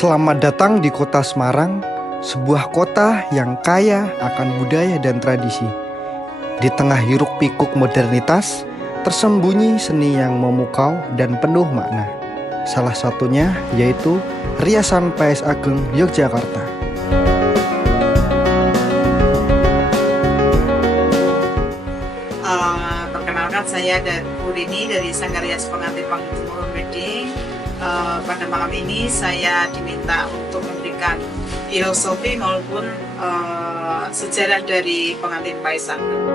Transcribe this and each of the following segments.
Selamat datang di kota Semarang, sebuah kota yang kaya akan budaya dan tradisi. Di tengah hiruk-pikuk modernitas, tersembunyi seni yang memukau dan penuh makna. Salah satunya yaitu Riasan Paes Ageng Yogyakarta. Perkenalkan, saya Bu Rini dari Sanggar Rias Pengantin Panggung Wedding. Pada malam ini saya diminta untuk memberikan filosofi maupun sejarah dari pengantin Paes Ageng.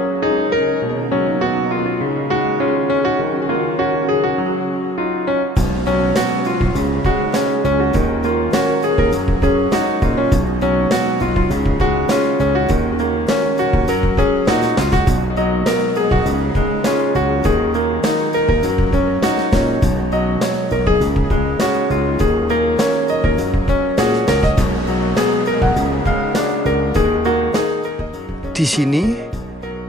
Di sini,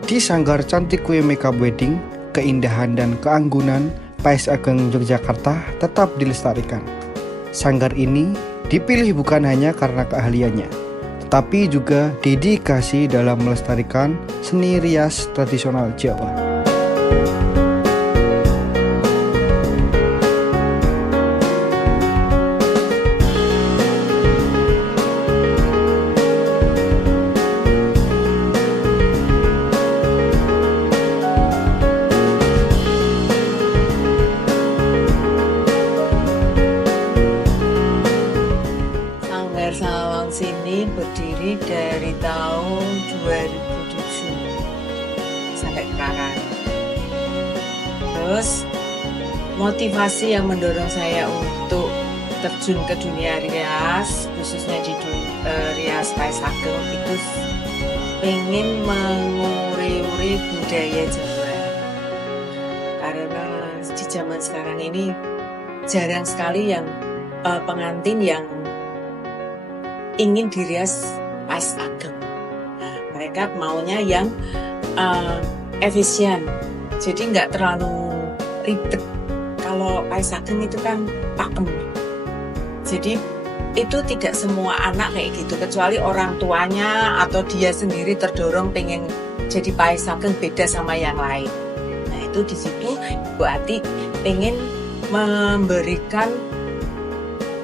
di Sanggar Cantik Kue Makeup Wedding, keindahan dan keanggunan Paes Ageng Yogyakarta tetap dilestarikan. Sanggar ini dipilih bukan hanya karena keahliannya, tetapi juga dedikasi dalam melestarikan seni rias tradisional Jawa. Sanggar sini berdiri dari tahun 2007 sampai sekarang. Terus motivasi yang mendorong saya untuk terjun ke dunia rias, khususnya di rias Paes Ageng, itu pengen menguri-uri budaya Jawa. Karena di zaman sekarang ini jarang sekali yang pengantin yang ingin dirias Paes Ageng. Mereka maunya yang efisien, jadi nggak terlalu ribet. Kalau Paes Ageng itu kan pakem, jadi itu tidak semua anak kayak gitu, kecuali orang tuanya atau dia sendiri terdorong pengen jadi Paes Ageng beda sama yang lain. Nah itu di situ Bu Ati pengen memberikan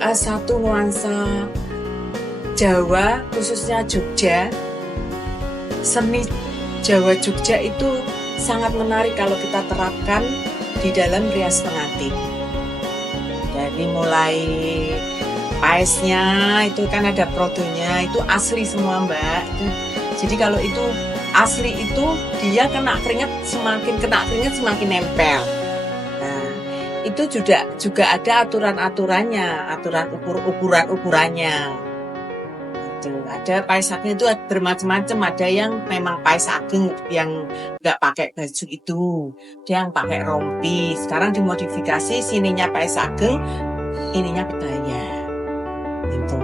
satu nuansa Jawa, khususnya Jogja. Seni Jawa Jogja itu sangat menarik kalau kita terapkan di dalam rias pengantin. Dari mulai paesnya itu kan ada prodonya, itu asli semua Mbak. Jadi kalau itu asli itu dia kena keringat, semakin kena keringat semakin nempel. Nah, itu juga ada aturan-aturannya, aturan ukurannya. Ada Paes Ageng itu bermacam-macam, ada yang memang Paes Ageng yang nggak pakai baju itu, dia yang pakai rompi. Sekarang dimodifikasi, sininya Paes Ageng, ininya kebaya gitu.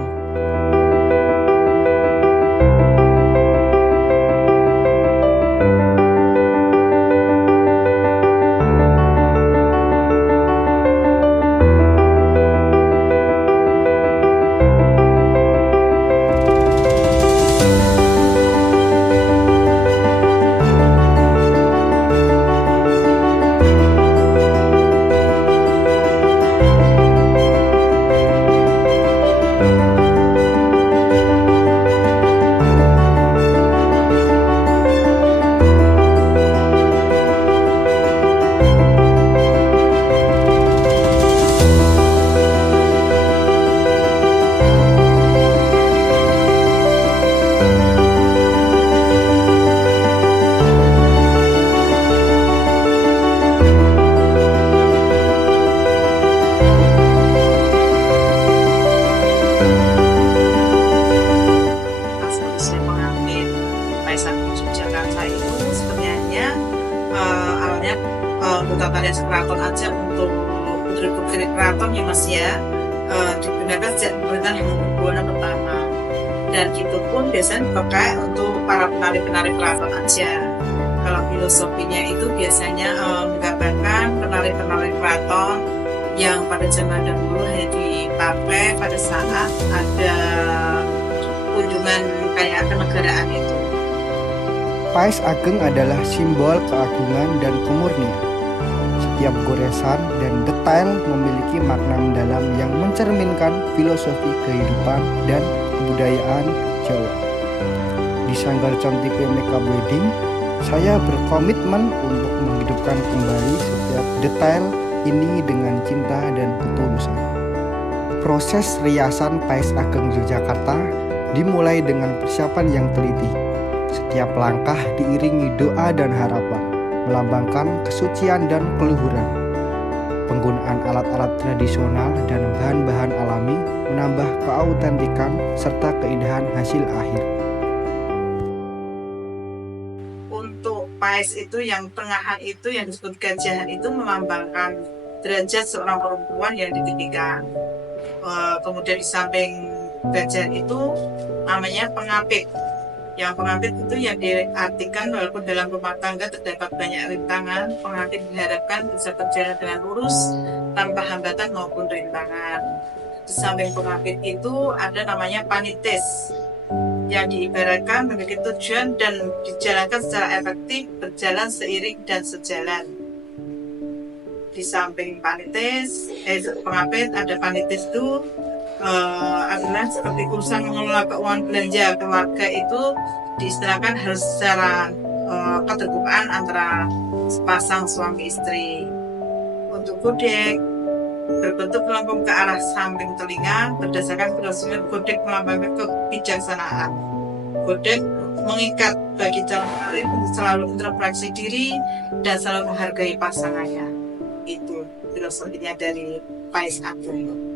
Awalnya anggota tarian keraton aja untuk putri-putri keraton ya Mas ya, digunakan sejak pemerintahan Hamengkubuwono pertama, dan itu pun biasanya dipakai untuk para penari-penari keraton aja. Kalau filosofinya itu biasanya menggambarkan penari-penari keraton yang pada pada zaman dahulu hanya dipakai pada saat ada kunjungan kayak kenegaraan itu. Pais Ageng adalah simbol keagungan dan kemurnian. Setiap goresan dan detail memiliki makna mendalam yang mencerminkan filosofi kehidupan dan kebudayaan Jawa. Di Sanggar Cantik Kue Makeup Wedding, saya berkomitmen untuk menghidupkan kembali setiap detail ini dengan cinta dan ketulusan. Proses riasan Pais Ageng Yogyakarta dimulai dengan persiapan yang teliti. Setiap langkah diiringi doa dan harapan, melambangkan kesucian dan keluhuran. Penggunaan alat-alat tradisional dan bahan-bahan alami menambah keautentikan serta keindahan hasil akhir. Untuk pais itu yang tengahan itu yang disebut gajahan itu melambangkan derajat seorang perempuan yang ditinggikan. Kemudian di samping gajahan itu namanya pengapit. Yang pengapit itu yang diartikan walaupun dalam rumah tangga terdapat banyak rintangan, pengapit diharapkan bisa berjalan dengan lurus tanpa hambatan maupun rintangan. Di samping pengapit itu ada namanya panitis yang diibaratkan memiliki tujuan dan dijalankan secara efektif, berjalan seiring dan sejalan. Di samping panitis, pengapit ada panitis itu adalah seperti urusan mengelola keuangan belanja keluarga itu diistilahkan harus secara keterbukaan antara sepasang suami istri. Untuk godek berbentuk melengkung ke arah samping telinga berdasarkan filosofi godek melambangkan kebijaksanaan. Godek mengikat bagi calon kawin untuk selalu introspeksi diri dan selalu menghargai pasangannya. Itu filosofinya dari Pais Ageng.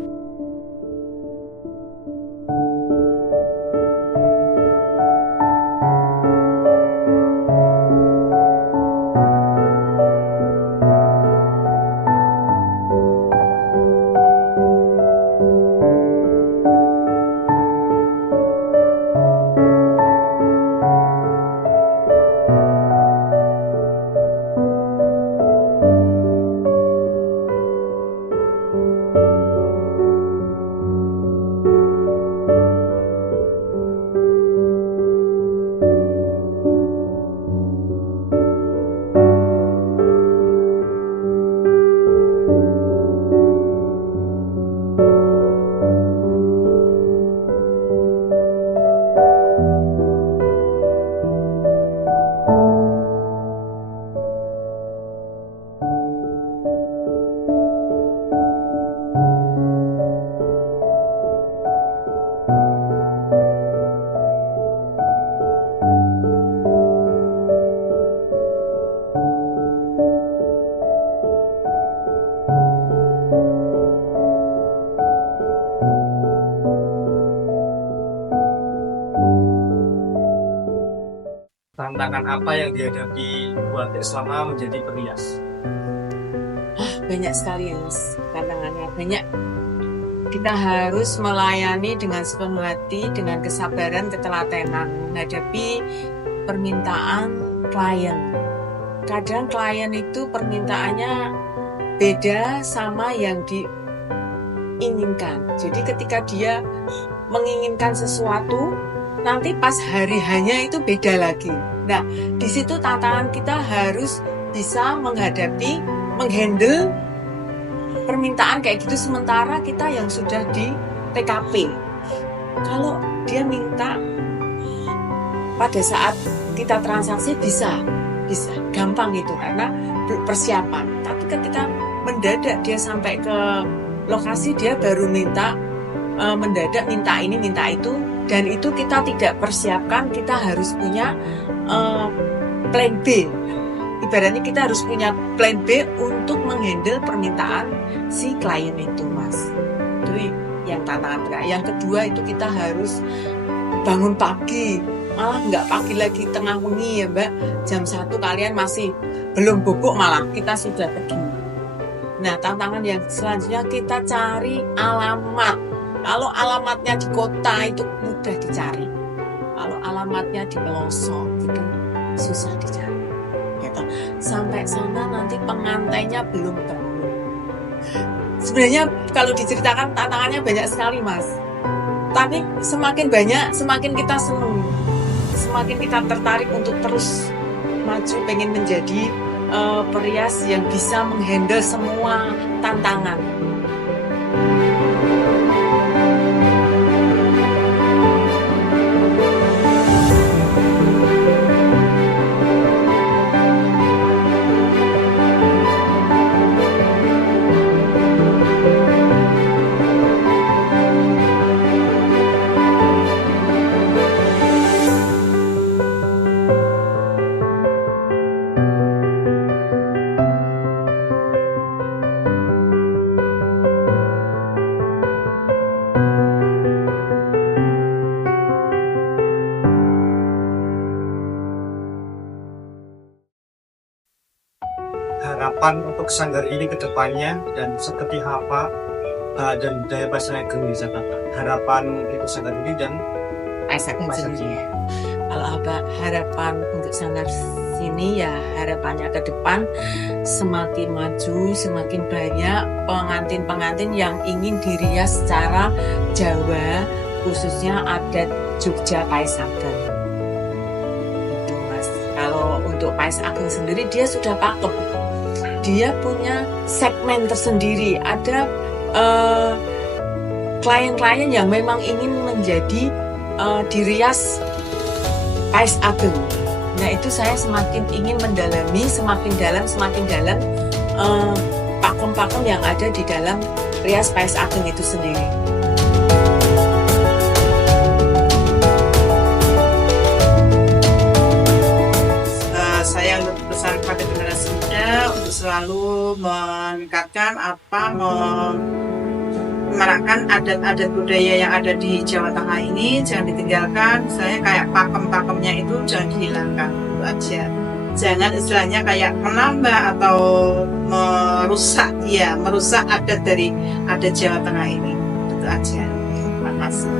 Tantangan apa yang dihadapi buat selama menjadi perias? Banyak sekali Mas tantangannya, banyak. Kita harus melayani dengan sepenuh hati, dengan kesabaran, ketelatenan menghadapi permintaan klien. Kadang klien itu permintaannya beda sama yang diinginkan. Jadi ketika dia menginginkan sesuatu, nanti pas hari hanya itu beda lagi. Nah, di situ tantangan kita harus bisa menghandle permintaan kayak gitu, sementara kita yang sudah di TKP. Kalau dia minta pada saat kita transaksi bisa gampang itu karena persiapan. Tapi ketika mendadak dia sampai ke lokasi, dia baru mendadak minta ini minta itu, dan itu kita tidak persiapkan. Kita harus punya plan B. Ibaratnya kita harus punya plan B untuk menghandle permintaan si klien itu, Mas. Itu yang tantangan berat. Yang kedua itu kita harus bangun pagi, malah nggak pagi lagi, tengah wengi ya Mbak. Jam 1 kalian masih belum bobok, malah kita sudah pergi. Nah, tantangan yang selanjutnya kita cari alamat. Kalau alamatnya di kota itu mudah dicari. Kalau alamatnya di pelosok itu susah dicari. Gitu. Sampai sana nanti pengantainya belum ketemu. Sebenarnya kalau diceritakan tantangannya banyak sekali, Mas. Tapi semakin banyak, semakin kita senang, semakin kita tertarik untuk terus maju, pengen menjadi perias yang bisa menghandle semua tantangan. Harapan untuk sanggar ini ke depannya dan seperti apa dan budaya Pais Ageng di Jakarta. Harapan itu sanggar ini dan Pais Ageng sendiri. Kalau harapan untuk sanggar sini ya harapannya ke depan semakin maju, semakin banyak pengantin-pengantin yang ingin dirias secara Jawa, khususnya adat Jogja Pais Ageng. Itu Mas. Kalau untuk Pais Ageng sendiri dia sudah pakem. Dia punya segmen tersendiri. Ada klien-klien yang memang ingin menjadi dirias Pais Ageng. Nah itu saya semakin ingin mendalami, semakin dalam pakem-pakem yang ada di dalam rias Pais Ageng itu sendiri. Saya berpesan kepada generasi muda untuk selalu meningkatkan menerapkan adat-adat budaya yang ada di Jawa Tengah ini, jangan ditinggalkan. Saya kayak pakem-pakemnya itu jangan dihilangkan, itu aja. Jangan istilahnya kayak menambah atau merusak adat dari adat Jawa Tengah ini, itu aja. Terima kasih.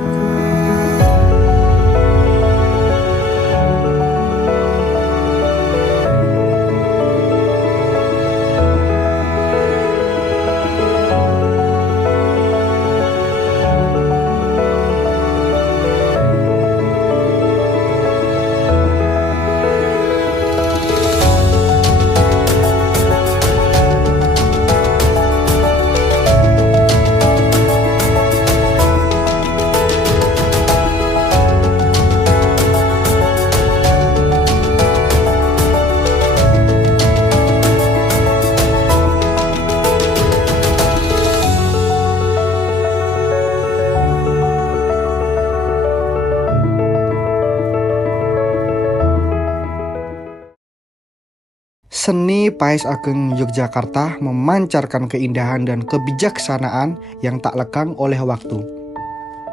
Seni Pais Ageng Yogyakarta memancarkan keindahan dan kebijaksanaan yang tak lekang oleh waktu.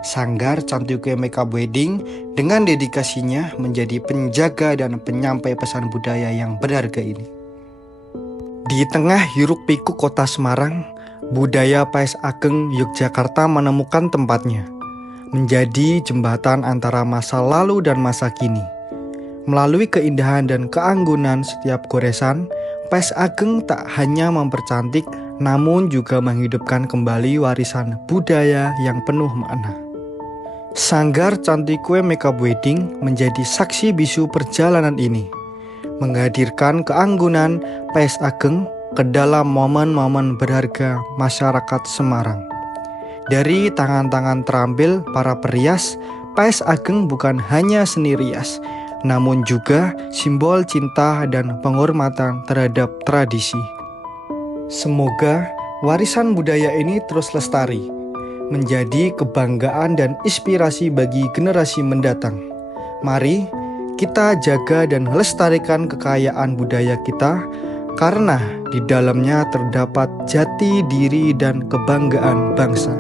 Sanggar Cantikue Makeup Wedding dengan dedikasinya menjadi penjaga dan penyampai pesan budaya yang berharga ini. Di tengah hiruk-pikuk kota Semarang, budaya Pais Ageng Yogyakarta menemukan tempatnya, menjadi jembatan antara masa lalu dan masa kini. Melalui keindahan dan keanggunan setiap goresan, Pais Ageng tak hanya mempercantik, namun juga menghidupkan kembali warisan budaya yang penuh makna. Sanggar Cantikue Makeup Wedding menjadi saksi bisu perjalanan ini, menghadirkan keanggunan Pais Ageng ke dalam momen-momen berharga masyarakat Semarang. Dari tangan-tangan terampil para perias, Pais Ageng bukan hanya seni rias, namun juga simbol cinta dan penghormatan terhadap tradisi. Semoga warisan budaya ini terus lestari, menjadi kebanggaan dan inspirasi bagi generasi mendatang. Mari kita jaga dan lestarikan kekayaan budaya kita, karena di dalamnya terdapat jati diri dan kebanggaan bangsa.